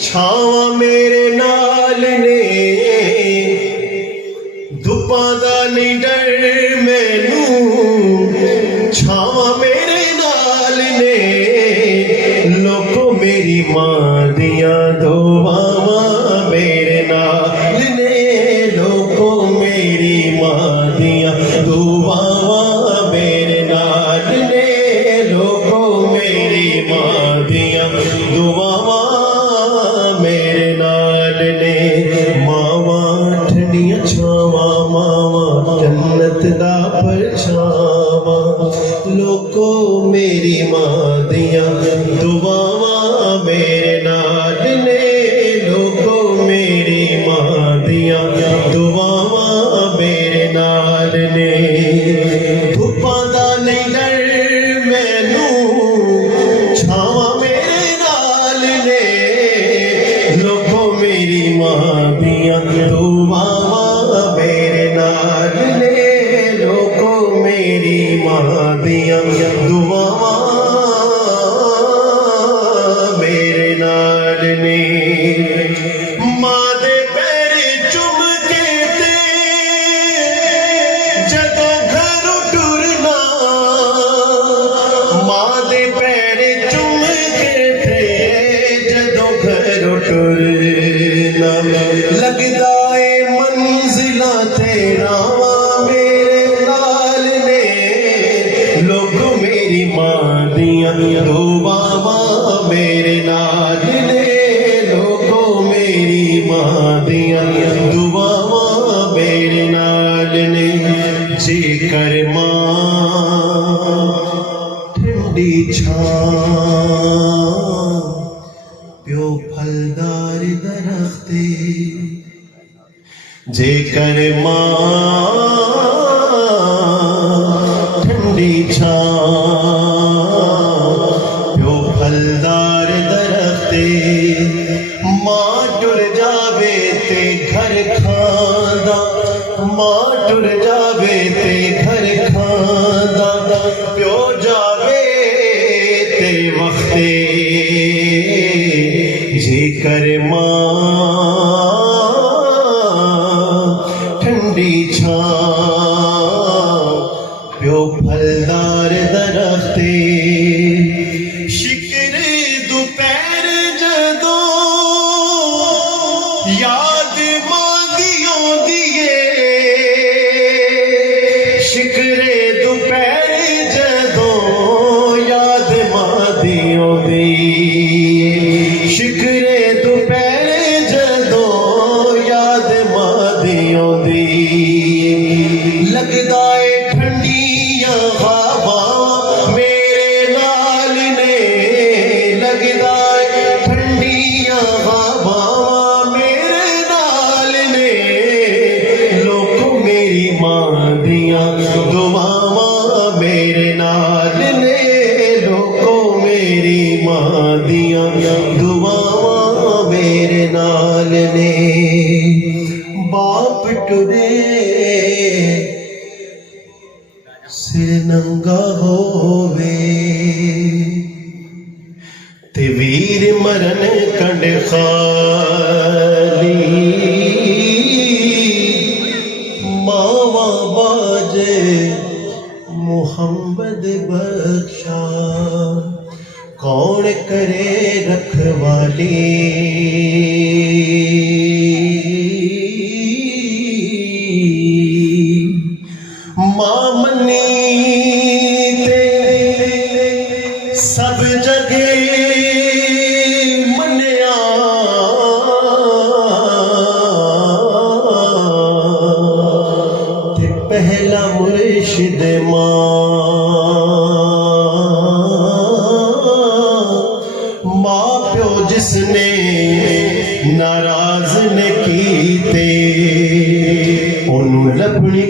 چھاواں میرے نال نے دھپاں دا نہیں ڈر مینوں چھاواں میرے نال نے لوکو میری ماں دیاں دعاواں میرے نال نے لوکو میری ماں دیاں دعاواں میرے نال نے لوکو میری ماں دیاں دعاواں میرے نال نے ماواں ٹھنڈیاں چھاواں ماواں جنت دا پرچھاواں لوکو میری ماں دیاں دعاواں میرے نال نے لوکو میری ماں دیاں دعاواں میرے نال نے دھپاں دا نہیں ڈر مینوں چھاواں میرے نال نے لوکو میری ماں دیاں دعاواں میرے نال نے لوکو میری ماں دیاں دعاواں میرے نال نے ماں دے پیر چوم کے تے جدوں گھروں ٹرنا ماں دے پیر چوم کے تے جدوں گھروں ٹرنا لگدا اے منزلاں تے راواں میرے نال نے لوکو میری ماں دیاں دعاواں میرے نال نے لوکو میری ماں دیاں دعاواں میرے نال نے جے کر ماں ٹھنڈی چھاں پیو پھلدار درخت جے کر ماں ٹھنڈی چھاں پیو پھلدار درخت ماں ٹر جاوے تے گھر کھاندا ماں ٹر جاوے تے گھر کھاندا پیو جاوے تے وقت جے کر ماں ٹھنڈی چھاں پیو پھلدار درخت شکر دوپہر جدوں یاد ماں دی آندی اے شکر دوپہر جدوں یاد ماں دی آندی شکر دوپہر جدوں یاد ماں دی آندی لگدا اے ٹھنڈیاں ہواواں میرے نال نے لگدا اے ٹھنڈیاں ہواواں میرے نال نے لوکو میری ماں دیاں دعاواں میرے نال نے لوکو میری ماں دیاں دعاواں میرے نال نے باپ ٹرے سر ننگا ہووے تے ویر مرن کنڈ خالی ماواں باجے محمد بخشا کون کرے رکھوالی ماں منی تے سب جگہ منیا تے پہلا مرشد ماں پیو جس نے ناراض نے کیتے انہوں لبنی